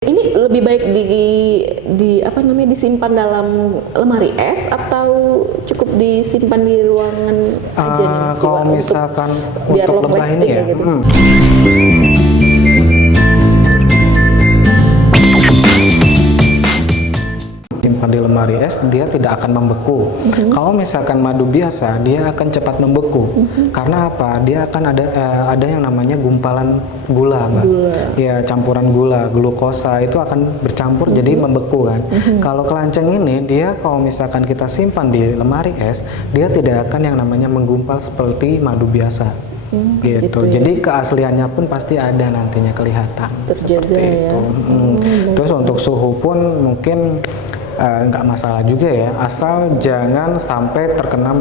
Ini lebih baik disimpan dalam lemari es atau cukup disimpan di ruangan aja nih Mas Tiwa, kalau misalkan biar untuk long lebah ini lasting ya, gitu. simpan di lemari es, dia tidak akan membeku. Kalau misalkan madu biasa, dia akan cepat membeku. Karena apa? Dia akan ada yang namanya gumpalan gula, Mbak. Ya, campuran gula, glukosa itu akan bercampur jadi membeku kan. Kalau kelanceng ini, dia kalau misalkan kita simpan di lemari es, dia tidak akan yang namanya menggumpal seperti madu biasa. Gitu. Ya. Jadi keasliannya pun pasti ada nantinya kelihatan. Terjaga ya. Terus untuk suhu pun mungkin nggak masalah juga ya, asal jangan sampai terkena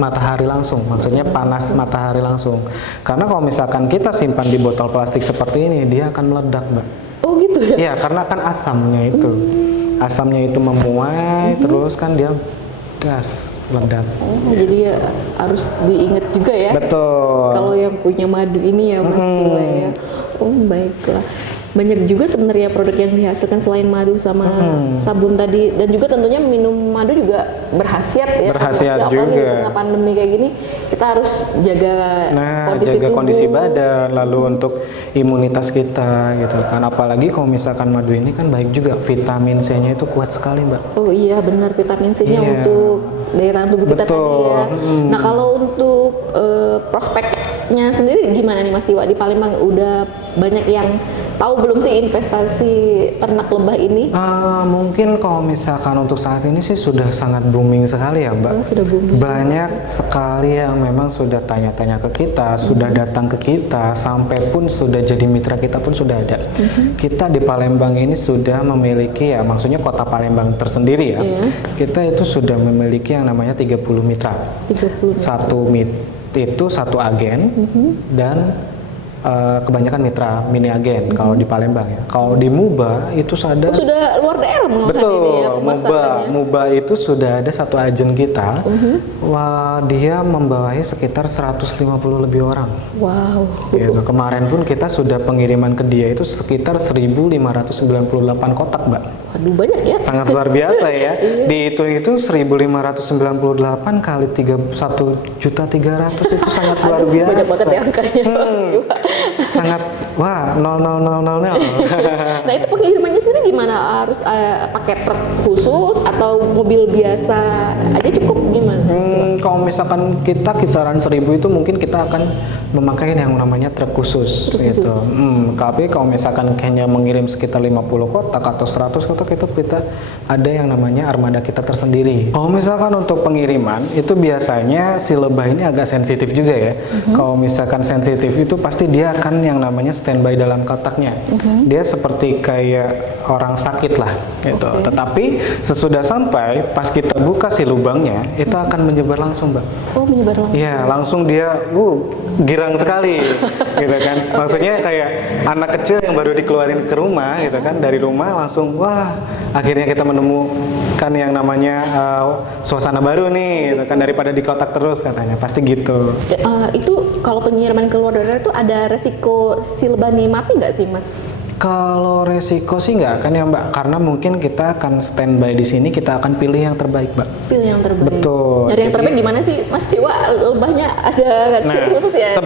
matahari langsung, maksudnya panas matahari langsung. Karena kalau misalkan kita simpan di botol plastik seperti ini, dia akan meledak, Mbak. Oh gitu ya? Iya, karena kan asamnya itu memuai, terus kan dia gas meledak. Oh, jadi ya harus diingat juga ya. Betul. Kalau yang punya madu ini ya Mas Tiwa ya. Oh baiklah. Banyak juga sebenarnya produk yang dihasilkan selain madu sama sabun tadi, dan juga tentunya minum madu juga berkhasiat ya. Berkhasiat apalagi juga. di tengah pandemi kayak gini, kita harus jaga kondisi jaga tubuh. kondisi badan, lalu untuk imunitas kita gitu kan. Apalagi kalau misalkan madu ini kan baik juga, vitamin C-nya itu kuat sekali, Mbak. Oh iya benar, vitamin C-nya Iya. untuk daya tahan tubuh kita tadi ya. Nah kalau untuk prospeknya sendiri gimana nih Mas Tiwa, di Palembang udah banyak yang tahu belum sih investasi ternak lebah ini? Mungkin kalau misalkan untuk saat ini sih sudah sangat booming sekali ya, Mbak. Oh, sudah booming. Banyak sekali yang memang sudah tanya-tanya ke kita, sudah datang ke kita, sampai pun sudah jadi mitra kita pun sudah ada. Kita di Palembang ini sudah memiliki ya, maksudnya kota Palembang tersendiri ya. Kita itu sudah memiliki yang namanya 30 mitra. 30. Itu satu agen dan kebanyakan mitra mini agen kalau di Palembang ya. Kalau di Muba itu ada Sudah luar daerah mengalami betul, ini ya pemasarannya. Muba itu sudah ada satu agen kita. Wah, dia membawahi sekitar 150 lebih orang. Wow. Gitu. Kemarin pun kita sudah pengiriman ke dia itu sekitar 1.598 kotak, Mbak. Waduh banyak ya. Sangat luar biasa ya. Dihitung itu 1.598 kali 1.300.000 itu sangat luar biasa. Banyak banget ya angkanya. Sangat wah 00000. Nah itu pengirimannya sendiri gimana? Harus pakai truk khusus atau mobil biasa aja cukup gimana? Kalau misalkan kita kisaran 1.000 itu mungkin kita akan memakai yang namanya truk khusus gitu. Tapi kalau misalkan hanya mengirim sekitar 50 kotak atau 100 kotak itu kita ada yang namanya armada kita tersendiri. Kalau misalkan untuk pengiriman itu biasanya si lebah ini agak sensitif juga ya. Kalau misalkan sensitif itu pasti dia akan yang namanya standby dalam kotaknya. Dia seperti kayak orang sakit lah gitu. Tetapi sesudah sampai pas kita buka si lubangnya itu akan menyebar langsung, Mbak. Oh, menyebar langsung. Iya, langsung dia girang sekali gitu kan. Maksudnya kayak anak kecil yang baru dikeluarin ke rumah gitu kan, dari rumah langsung wah, akhirnya kita menemukan yang namanya suasana baru nih gitu kan, daripada di kotak terus katanya. Pasti gitu. Itu kalau pengiriman keluar daerah itu ada resiko si lebah ini mati nggak sih, Mas? Kalau resiko sih nggak akan ya, Mbak, karena mungkin kita akan standby di sini, kita akan pilih yang terbaik, Mbak. Pilih yang terbaik. Betul. Nyari yang terbaik gimana sih, Mas Tiwa? Lebahnya ada ciri khusus ya?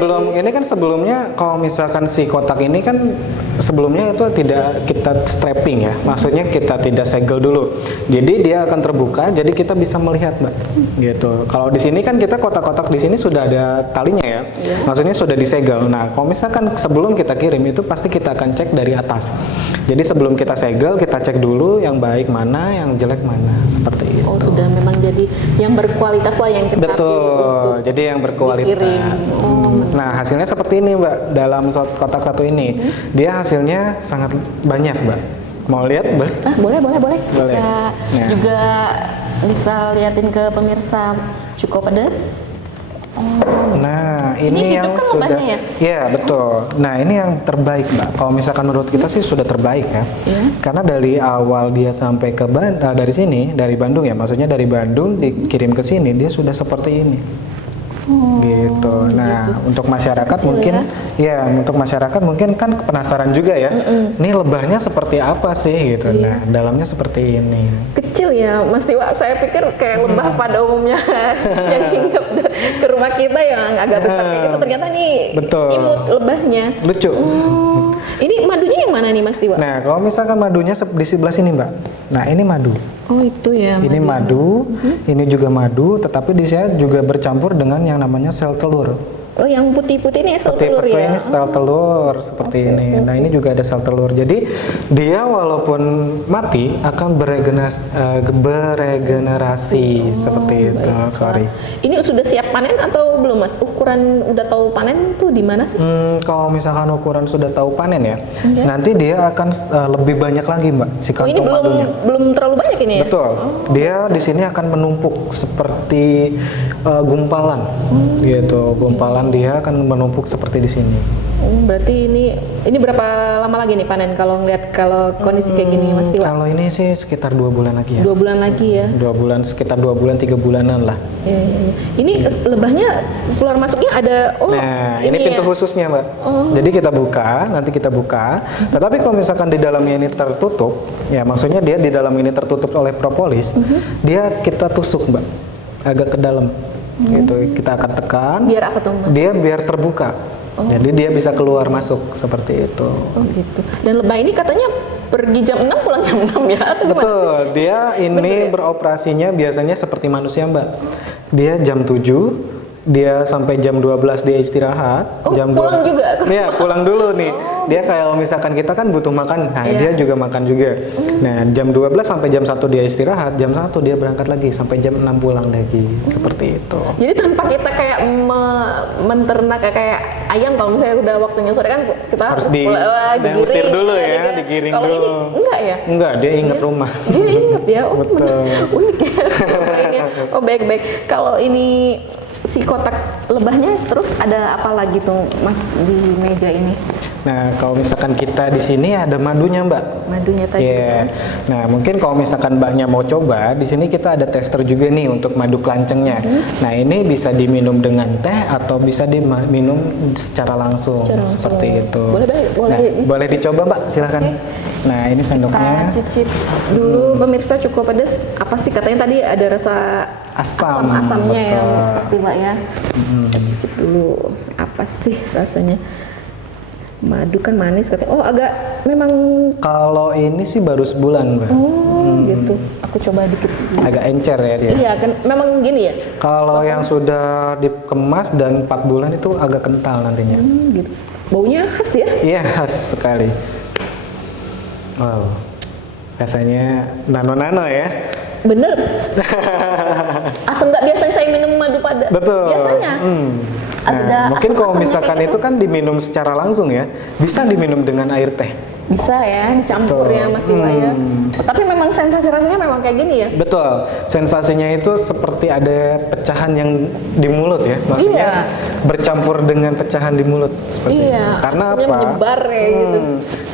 Sebelumnya kalau misalkan si kotak ini kan sebelumnya itu tidak kita strapping ya, maksudnya kita tidak segel dulu. Jadi dia akan terbuka, jadi kita bisa melihat, Mbak. Gitu. Kalau di sini kan kita kotak-kotak di sini sudah ada talinya ya, maksudnya sudah disegel. Nah, kalau misalkan sebelum kita kirim itu pasti kita akan cek dari atas. Jadi sebelum kita segel, kita cek dulu yang baik mana, yang jelek mana, seperti itu. Oh, sudah memang jadi yang berkualitas lah yang kita pilih Betul, jadi yang berkualitas. dikirim. Nah, hasilnya seperti ini, Mbak. Dalam kotak satu ini, dia hasilnya sangat banyak, Mbak. Mau lihat, Mbak? Boleh. Boleh. Kita juga bisa liatin ke pemirsa cukup pedas. Nah, ini yang hidup kan sudah, lebahnya ya? Iya, betul. Nah, ini yang terbaik, Mbak. Kalau misalkan menurut kita sih sudah terbaik ya. Karena dari awal dia sampai ke dari sini, dari Bandung ya, maksudnya dari Bandung dikirim ke sini, dia sudah seperti ini. gitu. Nah, untuk masyarakat Kecil mungkin ya, untuk masyarakat mungkin kan penasaran juga ya. Ini lebahnya seperti apa sih gitu. Nah, dalamnya seperti ini. Kecil ya, Mas Tiwa. Saya pikir kayak lebah pada umumnya yang hinggap ke rumah kita yang agak besar kayak gitu. Ternyata nih Betul. imut lebahnya. Lucu. Ini madunya yang mana nih Mas Tiwa? Nah, kalau misalkan madunya di sebelah sini, Mbak. Nah, ini madu. Oh itu ya. Ini madu, ini juga madu, tetapi di sini juga bercampur dengan yang namanya sel telur. Oh yang putih-putih ini sel telur Putih-putih ya? ini sel telur seperti ini. Nah, ini juga ada sel telur. Jadi dia walaupun mati akan beregenerasi seperti itu. Baiklah. Sorry. Ini sudah siap panen atau belum Mas? Ukuran udah tahu panen tuh di mana sih? Kalau misalkan ukuran sudah tahu panen ya, Oke. nanti dia akan lebih banyak lagi, Mbak, si Oh ini kantong madunya. belum terlalu banyak ini ya? Betul. Dia di sini akan menumpuk seperti gumpalan, gitu. Gumpalan dia akan menumpuk seperti di sini. Berarti ini berapa lama lagi nih panen kalau ngeliat kalau kondisi kayak gini Mas Tiwa? Kalau ini sih sekitar 2 bulan lagi ya. 2 bulan lagi ya? 2 bulan, sekitar 2 bulan 3 bulanan lah. Iya, iya, iya. Ini lebahnya keluar masuknya ada Nah, ini pintu ya? khususnya, Mbak. Jadi kita buka, nanti kita buka. Tetapi kalau misalkan di dalamnya ini tertutup, ya maksudnya dia di dalam ini tertutup oleh propolis, dia kita tusuk, Mbak, agak ke dalam. Gitu. Kita akan tekan. Biar apa tuh Mas? Dia biar terbuka. Jadi dia bisa keluar masuk seperti itu. Oh gitu. Dan lebah ini katanya pergi jam 6 pulang jam 6 ya? Atau gimana sih? Betul, dia ini beroperasinya biasanya seperti manusia, Mbak. Dia jam 7, dia sampai jam 12 dia istirahat. Oh, jam pulang 2, juga? Iya, pulang dulu nih. Dia kayak misalkan kita kan butuh makan, nah dia juga makan juga. Nah, jam 12 sampai jam 1 dia istirahat, jam 1 dia berangkat lagi, sampai jam 6 pulang lagi. Seperti itu. Jadi tanpa kita kayak menternak kayak ayam, kalau misalnya udah waktunya sore kan kita Harus digiring, diusir dulu ya, digiring. digiring Kalau dulu. ini enggak ya? Enggak, dia ingat rumah. Dia inget ya, oh Betul. unik ya mainnya. Oh baik-baik. Kalau ini si kotak lebahnya terus ada apa lagi tuh Mas di meja ini? Nah, kalau misalkan kita di sini ada madunya, Mbak. Madunya tadi Iya. ya. Nah, mungkin kalau misalkan Mbaknya mau coba, di sini kita ada tester juga nih untuk madu kelancengnya. Nah, ini bisa diminum dengan teh atau bisa diminum secara langsung, Secara langsung. seperti itu. Boleh Boleh dicoba, Mbak. Silahkan. Oke. Nah, ini Kita sendoknya. cicip dulu pemirsa, cukup pedas. Apa sih katanya tadi ada rasa Asam, asamnya ya betul. pasti Mbak ya. Kita cicip dulu. Apa sih rasanya? Madu kan manis katanya. Oh agak memang. Kalau ini sih baru sebulan, Mbak. Oh gitu. Aku coba dikit. Agak encer ya dia. Iya kan memang gini ya. Kalau yang sudah dikemas dan 4 bulan itu agak kental nantinya. Gitu. Baunya khas ya. Iya, khas sekali. Wow, rasanya nano-nano ya. Bener. Asam nggak biasanya saya minum madu pada. Betul. Biasanya. Nah, mungkin kalau asam-asamnya misalkan kayak itu gitu. kan diminum secara langsung ya, bisa diminum dengan air teh. Bisa ya dicampur Betul. ya Mas Tiwa ya. Tapi memang sensasi rasanya memang kayak gini ya. Betul, sensasinya itu seperti ada pecahan yang di mulut ya, maksudnya bercampur dengan pecahan di mulut seperti Iya, itu. Karena asamnya apa? menyebar kayak gitu.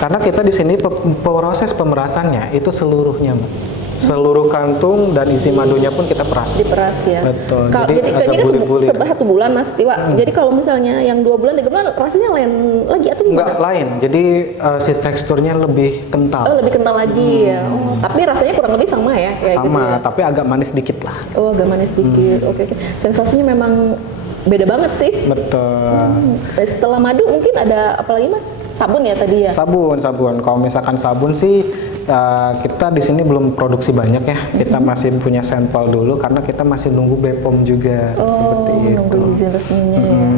Karena kita di sini proses pemerasannya itu seluruhnya, Mbak. Seluruh kantung dan isi madunya pun kita peras. Diperas ya. Betul. Jadi Jadi agak ini kan bulir-bulir. satu bulan Mas Tiwa. Jadi kalau misalnya yang 2 bulan 3 bulan rasanya lain lagi atau Enggak gimana? lain, jadi si teksturnya lebih kental. Oh, lebih kental lagi ya. Oh, tapi rasanya kurang lebih sama ya kayak gitu Sama, ya. tapi agak manis dikit lah. Oh, agak manis dikit. Oke, oke. Sensasinya memang beda banget sih. Betul. Setelah madu mungkin ada apa lagi Mas? Sabun ya tadi ya. Sabun. Kalau misalkan sabun sih kita di sini belum produksi banyak ya. Kita masih punya sampel dulu karena kita masih nunggu BPOM juga seperti itu. Nunggu izin resminya ya.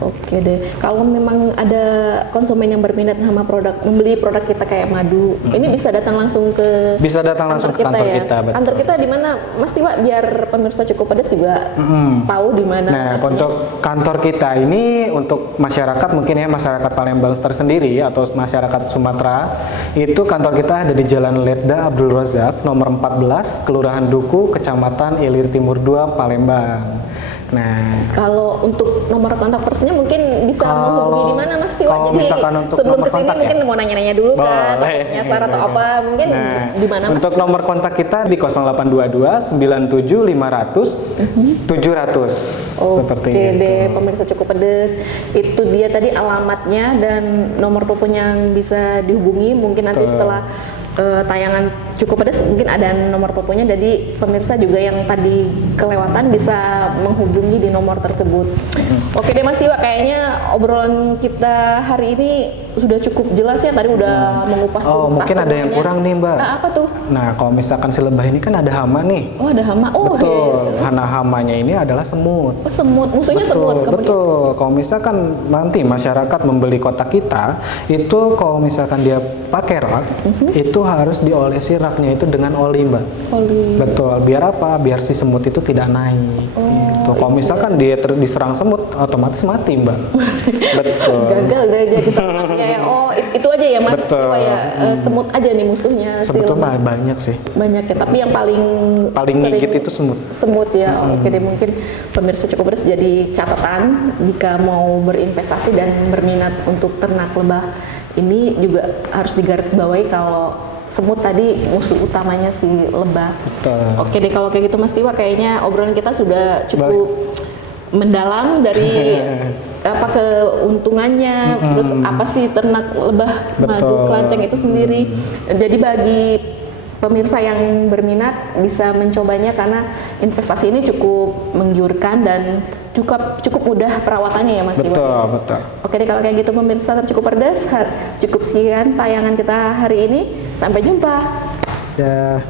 Oke deh. Kalau memang ada konsumen yang berminat sama membeli produk kita kayak madu, ini bisa datang langsung ke Bisa datang langsung ke kantor ya. kita, betul. Kantor kita di mana Mas Tiwa biar pemirsa cukup pedas juga tahu di mana Nah, lokasinya. untuk kantor kita ini untuk masyarakat mungkin ya masyarakat Palembang tersendiri atau masyarakat Sumatera itu kantor kita ada di Jalan Letda Abdul Razak nomor 14 Kelurahan Duku Kecamatan Ilir Timur 2 Palembang. Nah, Kalau untuk nomor kontak personnya mungkin bisa Kalau- menghubungi di mana Mas Tiwa? kalau Jadi misalkan untuk sebelum nomor kesini kontak mungkin ya? mau nanya-nanya dulu kan, boleh. takut nyasar atau apa, mungkin Nah, di mana Mas? untuk nomor kontak kita di 0822 97 500 700 seperti Oke itu. deh, pemirsa Cukup Pedes. Itu dia tadi alamatnya dan nomor telepon yang bisa dihubungi. Mungkin nanti Betul. setelah tayangan Cukup Pedes mungkin ada nomor teleponnya. Jadi pemirsa juga yang tadi kelewatan bisa menghubungi di nomor tersebut. Oke deh Mas Tiwa, kayaknya obrolan kita hari ini sudah cukup jelas ya. Tadi udah mengupas Oh, tuntas mungkin ada yang semuanya. kurang nih, Mbak. Nah, apa tuh? Nah, kalau misalkan si lebah ini kan ada hama nih. Oh, ada hama. Oh, Betul. iya. Karena hamanya ini adalah semut. Oh, semut. Musuhnya semut. Kemudian Betul. Kalau misalkan nanti masyarakat membeli kotak kita, itu kalau misalkan dia pakai rak, itu harus diolesi raknya itu dengan oli, Mbak. oli. Betul. Biar apa? Biar si semut itu tidak naik. Gitu. Kalau misalkan dia diserang semut, otomatis mati, Mbak. Betul. Gagal gak jadi ternaknya ya. Oh, itu aja ya Mas Betul. Tiwa ya. Semut aja nih musuhnya si Sebetulnya lebah. banyak sih. Banyak ya, tapi yang paling Paling sering ngigit itu semut. semut ya. Oke deh, mungkin pemirsa Cukup Pedes jadi catatan jika mau berinvestasi dan berminat untuk ternak lebah ini juga harus digarisbawahi kalau semut tadi musuh utamanya si lebah. Betul. Oke deh, kalau kayak gitu Mas Tiwa kayaknya obrolan kita sudah cukup mendalam dari apa keuntungannya, terus apa sih ternak lebah madu Betul. kelanceng itu sendiri. Jadi bagi pemirsa yang berminat bisa mencobanya karena investasi ini cukup menggiurkan dan cukup mudah perawatannya ya Mas Tiwa. Betul, betul. Oke deh, kalau kayak gitu pemirsa Cukup Pedes, cukup sekian tayangan kita hari ini. Sampai jumpa. Ya.